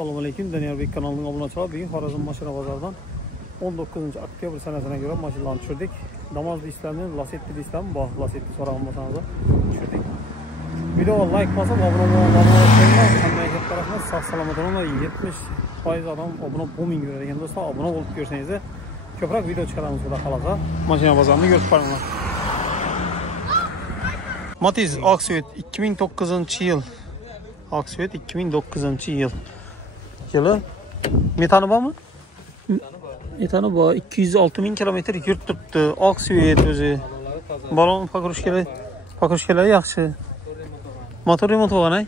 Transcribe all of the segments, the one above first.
Assalomu alaykum. Daniyarbek kanalining obunachilar. Bugun Xorazm mashina bozoridan 19 oktyabr sanasiga göre mashinalarni tushirdik. Damas disklarini, Lacetti disklarini, bor Lacetti so'ragan bo'lsangiz tushirdik. Videoga like bosib, obuna bo'lsangiz, hammaga tarafdan sog' salomat bo'linglar. 70% odam obuna bo'lming yuradigan do'stlar, obuna bo'lib ko'rsangiz, ko'proq video chiqaramiz xudo xolasa. Mashina bozorini ko'rib qo'yinglar. Matiz Oxford 2009-yil. Oxford 2009-yil. Yılı metani bormi? Metani bor. 206.000 kilometr yurib turibdi. Oxford o'zi. Balon pakrushkalar yaxshi. Motor remont bo'lgan-ay.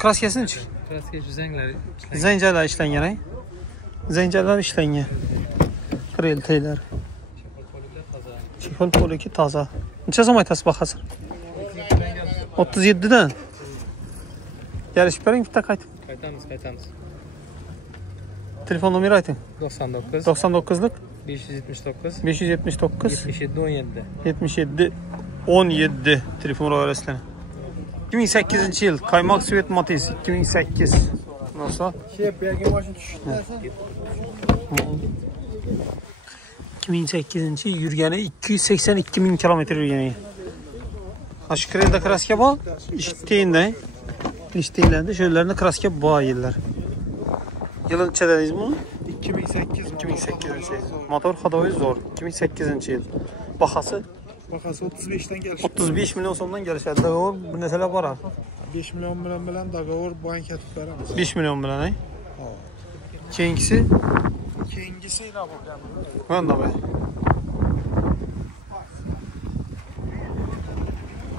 Kraskasini-chi? Kraska zanglari ishlangan. Zanjalar ishlangan-ay. Zanjalar ishlangan. Kreltaylar. Chexol poliki toza. Necha so'm aytasiz bahasi? 37 dan. Yarışıp bering bitta qaytib. Qaytamiz. Telefon nomeri ayting. 99 99lik 579 579 77 17 telefon raqamlari. 2008-yil Qaymoq Svet Matiz 2008. Nasıl? Bergen maşın tushdi. 2008-yil yurgani 282.000 kilometr yurgani. Aşkırında kraska bor. İşteyinde. İşteylerinde şöylelerinde kraska bor yıllar. Yılın neçədəniz mi? 2008. 2008-yil. Motor xodoyi zo'r. 2008-yil. Bahası? Bahası 35'ten gelişdi. 35 milyon so'mdan kelishadi. Dogovor bu narsalar bor. 5 milyon bilan dogovor bank etib beramiz. 5 milyon bilan, ay? Ha. Keyingisi? Keyingisi ila bo'lgan. Mana bu.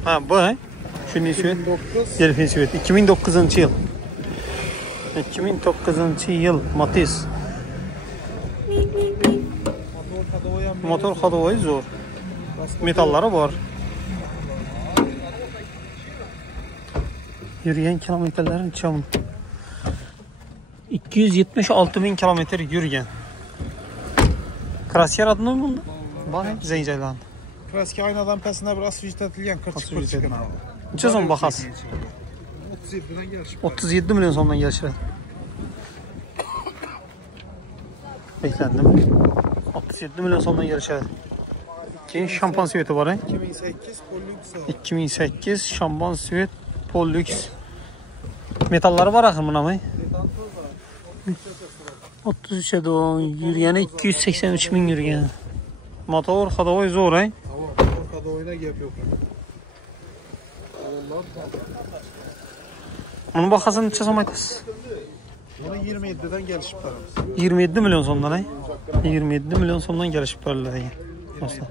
Ha, bu, ay? Şunun ismi? 2009-yil. 2009-yil Matiz. Motor xodoyi zo'r. Metallari bor. Yurgan kilometrlari necha? 276.000 kilometr yurgan. Kraska radnoy bunda? Bor, zanjirlar. Kraska aynadan pasına bir asfaltlatilgan qirchiq chiqqan. Necha so'm bahasi? 37 dan gelişib. 37 milyon so'mdan kelishadi. Beklendim. 37 milyon so'mdan kelishadi. Keyin şampan sveti bor, ay? 2008 Pollux. 2008 şampan svet Pollux. Metallari bor axir buna mı? 33'e doğru yurgani 283.000 yurgan. Motor xodoyi zo'r, ay? Motor xodoyida gap yo'q. Bunun bahasını necha so'm aytasiz? Buni 27 dan gelişib beramiz. 27 milyon so'mdan, ay? 27 milyon so'mdan kelishib beriladi. Do'stlar.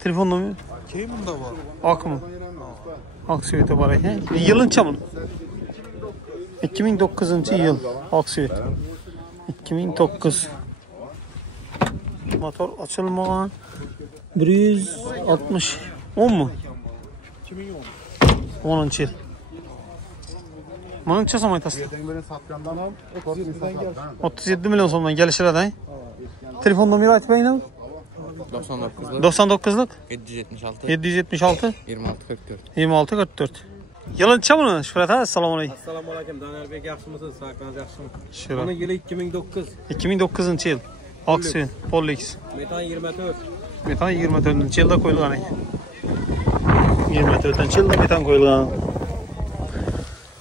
Telefon nomeri? Keyin bunda bor. Akmı? Aksiyete var ekan. Yılıncha buni? 2009-yil Aksiyet. 2009. Motor açılmagan. 160 10 mu? 2010. 10-yil. Bunun necha so'm aytasiz? 37 milyon so'mdan kelishadi, ay? Telefon nomeri aytib beringlar. 99'lik 776 26 44. Yılıncha buni? Shuhrat, assalomu alaykum. Assalomu alaykum. Daniyarbek yaxshimisiz? Sağlığınız yaxshimi? Shuhrat. Buni yili 2009. 2009-yil. Oxford Pollux. Metan 24. Metan 24-yilda qo'yilgan ekan. 24-yilda metan qo'yilgan.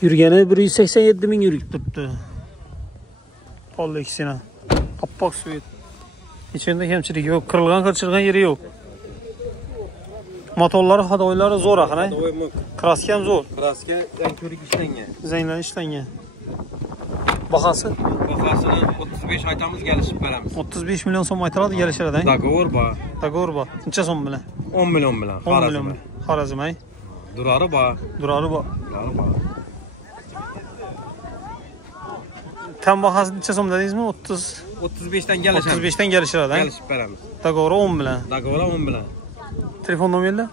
Yurgani 187.000 yurib turibdi. Pollux'ina. Qoppoq svet. Ichida kamchilik yo'q, qirchilgan yeri yo'q. Motorlari xodoylari zo'r axir, ay? Kraska ham zo'r. Kraska ko'rik ishlangan. Zanglar ishlangan. Bahasi? Bahasini 35 aytamiz, kelishib beramiz. 35 milyon so'm aytiladi, kelishadi, ay? Dogovor bor. Dogovor bor. Necha so'm bilan? 10 milyon bilan. 10 milyon. Xorazm, ay? Durari bor. Durari bor. Tam bahası necha so'm dedingizmi? 35 dan kelishadi. 35 dan kelishadi, ay? Kelishib beramiz. Dogovor 10 bilan. Dogovor 10 bilan. Telefon nomerlar?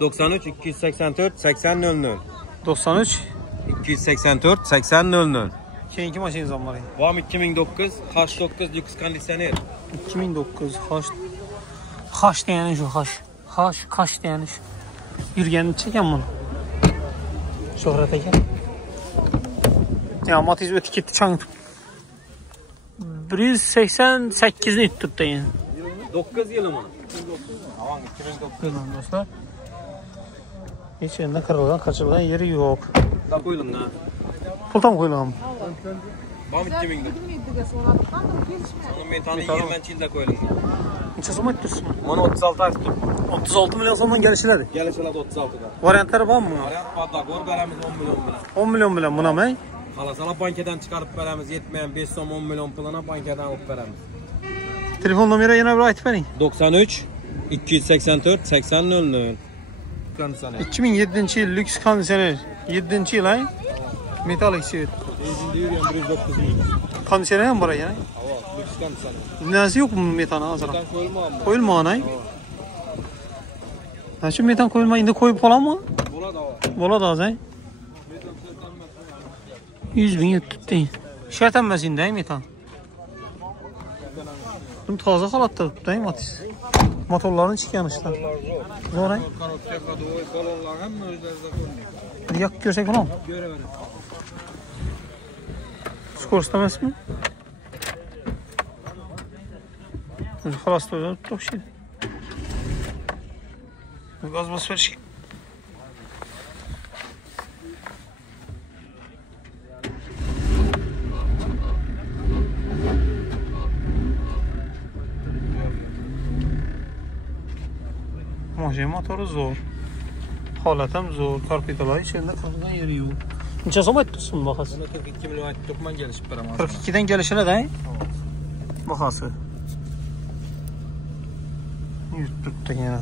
93 284 80 00. 93 284 80 00. Keyingi mashinangiz ham bor. Vam 2009 H9 Lux konditsioner. 2009 H degani shu H degani shu. Yurgani necha ekan buni? Shuhrat aka. Ya Matiz ötü ketdi çangıtıb. 188'ni tutdu yani. 9 yılı mı? Aman 2009. Yılın dostlar. Hiç yerinde kırılgan, kaçırılan yeri yok. Da koyulun ha. Pultan koyulan. Bam 2000'dir. Onun metanı 20 çilde koyulun. Neçə soma etdirsin? Onu 36 ay tuttum. 36 milyon somdan gəlişilədi. Gelişeler 36'da. Variantları var mı? Variant badda gor veremiz 10 milyon bilen. 10 milyon bilen buna mı? Halasala bankadan çıkarıp veremiz yetmeyen 5 som 10 milyon puluna bankadan alıp veremiz. Telefon numarayı yine bir aytıp verin. 93 284 80 00. Kondisyoner. 2007 yıl lüks kondisyoner. 7 yıl ay. Metal ekşi. Ezinde yürüyen 109 milyon. Kondisyoner mi var yani? Hava lüks kondisyoner. Nesi yok mu metan hazır? Metan koyulma mı? Koyulma anay. Ha şu metan koyulma indi koyup olan mı? Bula da var. Bola da az ay. 100 bin yuttu değil. Şertenmez indi ay metan. Bunu taze halatta tuttu ay Matiz. Motorların çık yanışlar. Zor ay. Balonlar hem özlerinde koyuyor. Bir yak görsek olan mı? Göreverin. Skor istemez mi? Halas da öyle tuttu şey. Gaz bas ver şey. Maşin motoru zor. Halat hem zor. Karpitalar içinde kalkan yeri yok. Neçə som etdirsin baxası? Bunu 42 milyon ayet dokman gelişip veremez. 42'den gelişine de baxası. Yutturdu yine.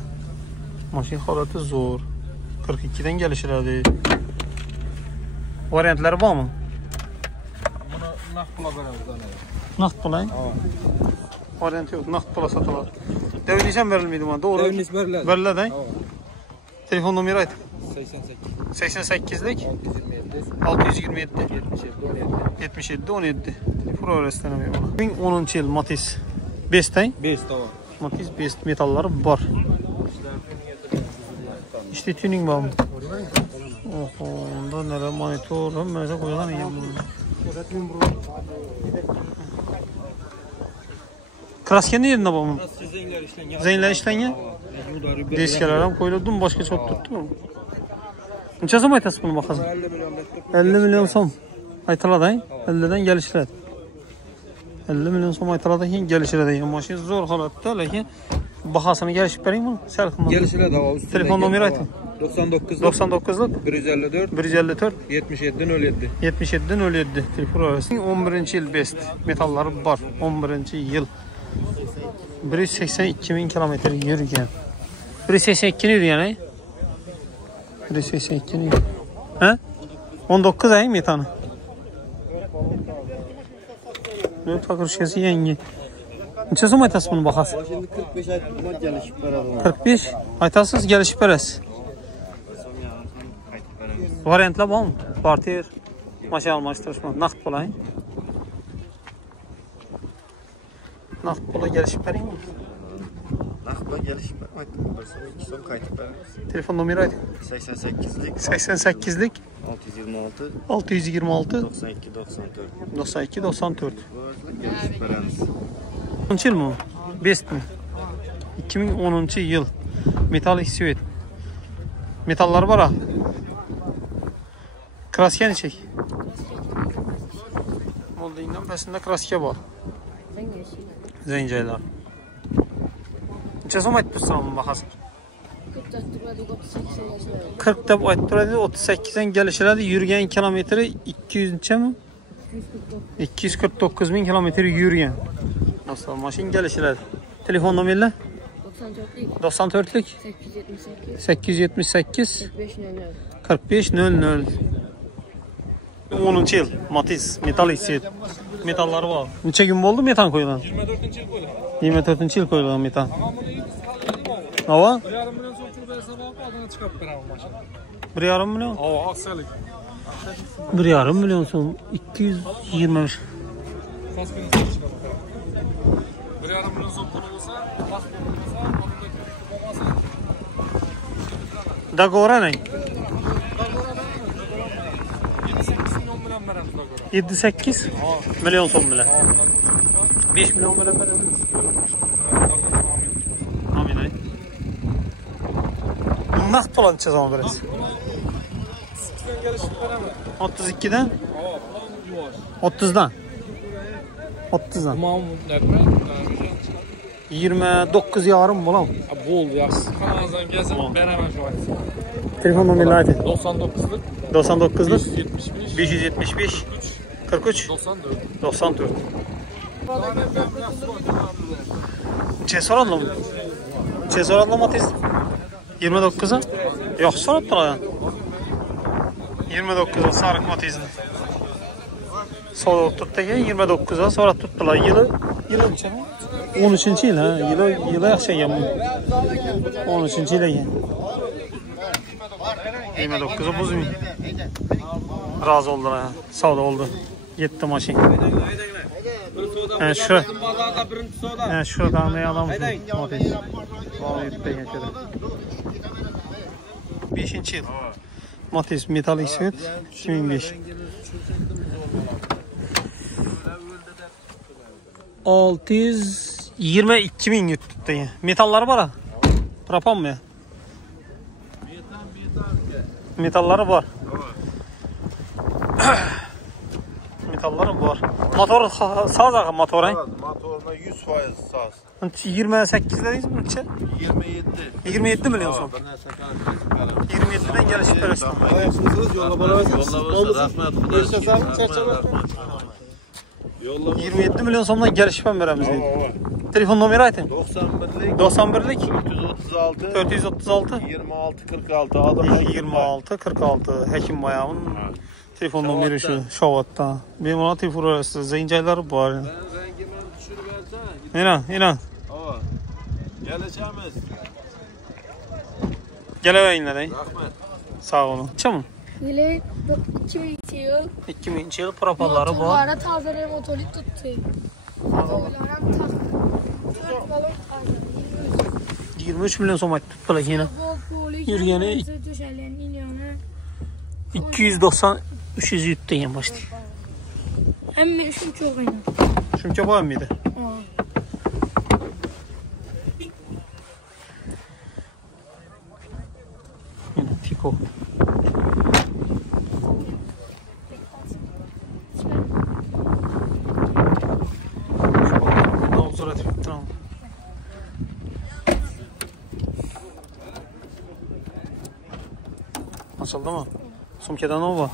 Maşin halatı zor. 42'den gelişilədi. Variantları var mı? Bunu nak pula veremez. Naqd pula? Variant yok. Naqd pula satılır. Devliysen verilmiydi bana. Doğru. Devliniz verilir. Verilir. Telefon numarayı ayt. 88. 88'lik 627. 627 77 17. 77 17. Florest'ten bir bak. 2010 yıl Matiz. Best'ten. 5 da var. Matiz Best metalları var. İşte tuning var mı? Oho, onda neler monitor, mesela koyulan iyi bunu. Kraskenin yerinde var mı? Zeynler işlenge? Deskelerden koyuldum, başka çok tuttu mu? Neçə som aytası bunu baxasın? 50 milyon som. Aytaladan 50'den gelişler. 50 milyon som aytaladan gelişler deyim. Maşin zor halatta, lakin bahasını gelişip vereyim mi? Gelişler de var. Telefon numarayı aytın. 99'luk 154 154 77 07. 77'den 57. Telefon arasında 11. yıl Best. Metalları var. 11. yıl. 182 bin kilometre yürüyen. 182 yürüyen ay. 182 yürüyen. He? 19 ay metanı. Ne takır şeysi yenge. Neçə som aytasız bunu baxasın? Şimdi 45 ay tutmak gelişip beraber. 45 aytasız gelişip verəsiz. Variantlar var mı? Partiyer, maşın almıştırma, naqd pula. Naqd pula gelişip vereyim mi? Nakba gelişip beraber. 2 son kayıtıp beraber. Telefon numarayı ayt. 88'lik 88'lik 626 626 92 94. 92 94. Bu arada gelişip beraber. 10 yıl mı? Best mi? 2010 yıl. Metal Xvet. Metalları var ha. Kraskeni çek. Olduğundan bəsində kraske var. Zenceyler. Neçə som aytdırsan onun baxasın? 40 da aytdırdı 38'den gelişirədi. Yürüyen kilometre 200 neçə mi? 249 bin kilometre yürüyen. Nasıl maşın gelişirədi. Telefon numarayla? 94'lük 878 45 00. 10. yıl Matiz Metal Xvet. Metalları var. Neçə gün oldu metan koyulan? 24. yıl koyulan. 24. yıl koyulan metan. Hava? 1,5 milyon son çubuğu sabah adına çıkıp beraber maşın. 1,5 milyon? Hava aksalık. 1,5 milyon son 225. Faskını çıkıp beraber. 1,5 milyon son konu olsa, faskını olsa, adındaki olmasa. Dagora ne? 7-8 milyon bilen veremiz Dagora. 7-8 milyon so'm bilan. 5 milyon bilan beramiz. Amin ay. Naqd to'lancha zaman berasiz. 32dan 30dan 30dan 29 yarım bulam. Bo'ldi, yaxshi. Hammangizdan kelsin, beraman shu vaqt. Telefon nomerini ayting. 99lik 99lik 575 575 43 94. 94. So'radimi? So'radimi Matiz? 29'a? Yo'q, so'rab turadi. 29'a sariq Matizni. So'rab turtgan 29'a so'rab turtdilar. Yili 13-yil, ha. Yili yaxshi ekan. 13-yil ekan. 29'a buzmay. Rozi oldilar. Savdo oldi. 7 mashina. Shu. Shuradan adam. Matiz. 5-yil. Matiz metalik svet 2005. 622 ming tuttu. Metallari bor. Propan mı? Metallari bor. Metallari bor. Motor sağ motor, ha? Motoruna 100% saz. 28 dedingizmi? 27 milyon so'm. 27'den gelişip verirsin. Ayaksınız yolla bana. Rahmet. 27 milyon so'mdan gelişip veramiz deydi. Telefon nomeri ayting. 91'lik 436 26 46 adam 26 46 Hekim Bayam'ın telefon nomeri şu Şavat'ta. Benim ona telefon arası zencayları var. Ben rengimi düşürüversen. İnan. Geleceğimiz. Geleveynler. Rahmet. Sağ olun. Çamın. Yılı 2002 yıl. 2000 yıl propalları var. Motorlara taze motoru tuttu. Motorlara tak. 4 balon taze. 23 milyon so'm tuttular yine. Yürgeni 290 300 yuttu yan başta. Hem işim çok iyi. Şunca var mıydı? Yine Tiko. Tamam. Açıldı mı? Sumkeden o var.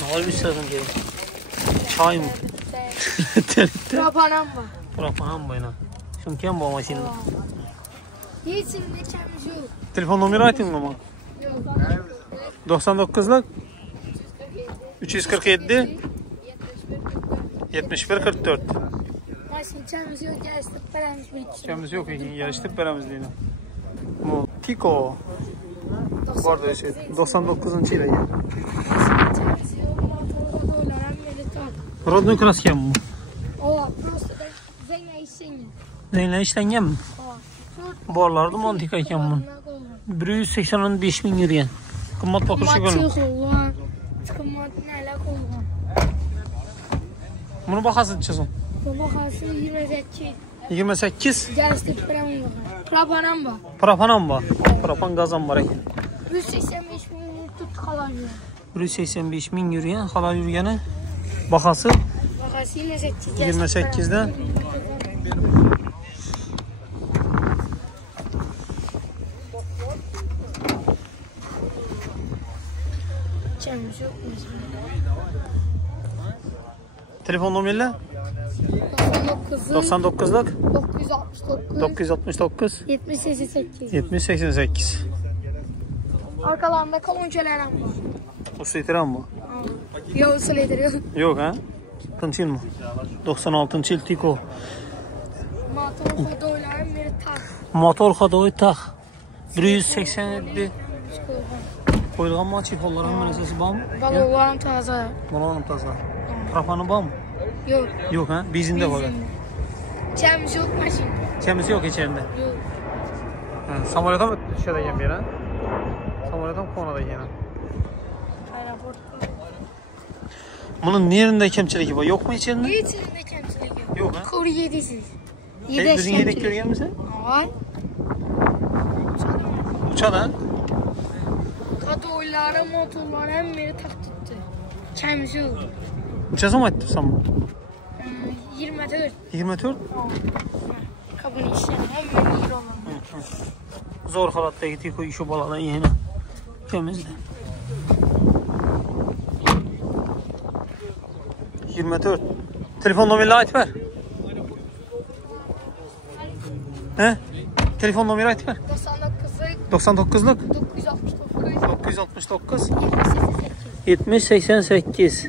Ne var bir sözüm diye. Çay mı? Propanam var. Propanam mı yine? Sumken bu maşinede. Hiç içemiz yok. Telefon numarayı aytın mı? Yok. 99'lık 347 71 44. Maşin içemiz yok. Yarıştık veremiz bir için. Çemiz yok ki yarıştık veremiz diye. Bu Tiko. Bu arada 99. yılı. İçemiz yok. Motorda doylanan militar. Rodnu krasken mi? O prosto da zengin işin. Neyle işlengen mi? Bu aralarda mantık ayken bu. 185 bin yürüyen. Kımmat bakışı gönül. Kımmat olgan. Kımmat neler olgan. Bunu bakasın çizim. Bu bakası 28. 28. Yarıştık veremiz yok. Propanam var. Propanam var. Propan gazan var. 185 bin tut kalan. 185 bin yürüyen. Hala yürüyeni. Bakası Bakası 28. 28'den. İçemiz yok. Telefon numarayla 99. 99'lık 969. 969 78. 7088. Arkalarında kalonçelerim var. Usuytiran mı? Yok ısılaydır. Yok ha? Kaçıncı yıl mı? 96. yıl Tiko. Motor kodoylarım biri tak. Motor kodoyu tak. 187 koyulgan mı çiftolların münesesi var mı? Balonlarım taze. Balonum taza. Propanı var mı? Yok. Yok ha? Bizinde var. İçemiz yok maşin. Çemisi yok içerinde. Yok. Samolyota mı düşerken bir ha? Samolyota mı konada yine? Aeroport. Bunun nerede kemçiligi var? Yok mu içinde? İçinde kemçiligi yok. Yok ha? Kuru yedisiz. Özün yedek görgen misin? Vay. Uçadı ha? Kadoyları, motorları hem biri tak tuttu. Kemsi oldu. Uçası mı ettin sen bunu? 24. 24? Kabın işlemi 10 bin euro olan. Zor halatta gitti koy şu baladan yine. Temizdi. 24. Telefon numarayla ait ver. He? Telefon numarayla ait ver. 99'luk 969 70 88.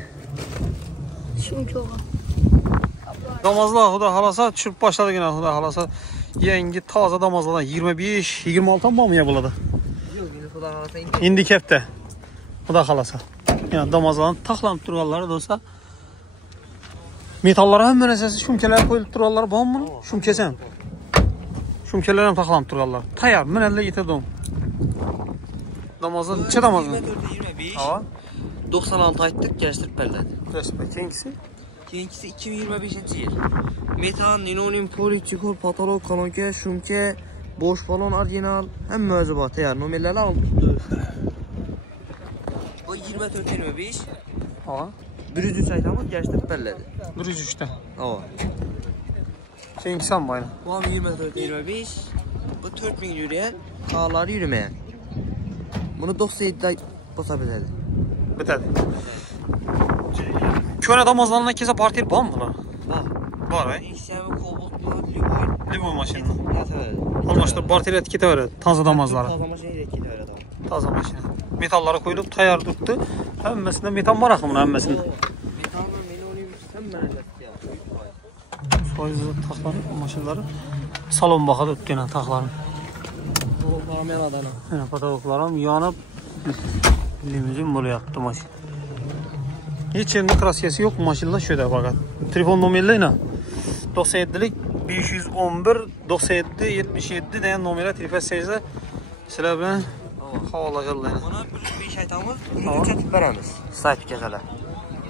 Çünkü o. Damazlar huda halasa çırp başladı yine huda halasa. Yengi taze damazlardan 25 26 mı ya buladı? İndi kepte. Huda halasa. Yani damazların taxlanıp durganları da olsa metallara hem münesesi şumkeler koyulup durganları var mı? Şumkesen. Şumkeler hem taxlanıp durganlar. Tayar minelle getirdim. Damazın neçe damazın? 25. Ha. 96 aytdık, gəzdirib bəllədi. Resmen kengisi. Keyinkisi 2025-ci il. Metan, linoleum, polikikol, patolog, kanonke, şumke, boş balon, orijinal, həm müəzzibat təyər. Nömrələri alıb tutdu. Bu 24-25. Ha. 103 aytamız gəzdirib bəllədi. 103'te. Ha. Kengisi mi bayna? Bu am 24-25. Bu 4000 yürüyen, qağları yürümeyen. Bunu 97 ay basa bilədi. Bitedi. Köne damazlarına kese partil var mı bunlar? Var. Var he? XM Cobalt'lar, Livoy. Livoy maşını. Yatı Almıştır partil etiketi var. Taze damazları. Taza maşını etkili öyle adam. Taze maşını. Metallara koyulup tayar tuttu. Hemmesinde metal var akımın hemmesinde. Metanla linoleum hem mənəliyyətdir ya. Soyuzlu taxlar maşınları. Salon baxa tuttu yine taxların. Dolablarım yaladana. Yine patavuklarım yanıp limuzin böyle yattı maşın. Hiç yerinde krasyası yok maşınla şöyle fakat. Telefon numarayla 97'lik 511 97 77 deyen numara telefon seyirciler. Sizler bilen havalaşırlar. Buna 105 aytamız, 103 atıb bərəmiz. Sayt gəzələ.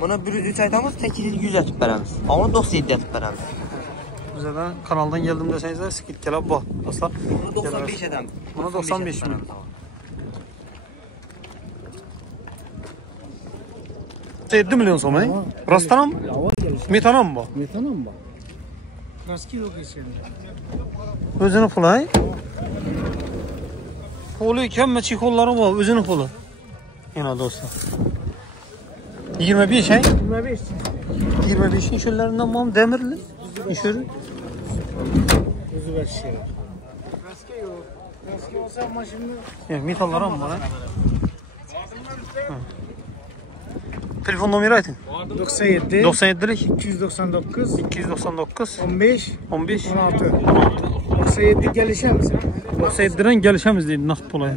Buna 103 aytamız, 800 atıb bərəmiz. Onu 97 atıb bərəmiz. Bize de kanaldan geldim deseniz skit gelip bak. Asla. Bunu 95 adam. Buna 95 mi? 7 milyon so'm, rostdan mı? Metana mı bu? Metana mı bak? Kaski yok içinde. Özünü pulu. Pulu kemme çikolları var, özünü pulu. Yine dostlar. 25 he? 25. 25'in şöllerinden var mı? Demirli. İşörü. 105 şey. Kaski yok. Kaski olsa maşında. Yani metallara mı var ha? Telefon numarayı aytın. 97 97'lik 299 299 15 15 16 97 gelişer misin? 97'den gelişemiz deyil naqd pulu.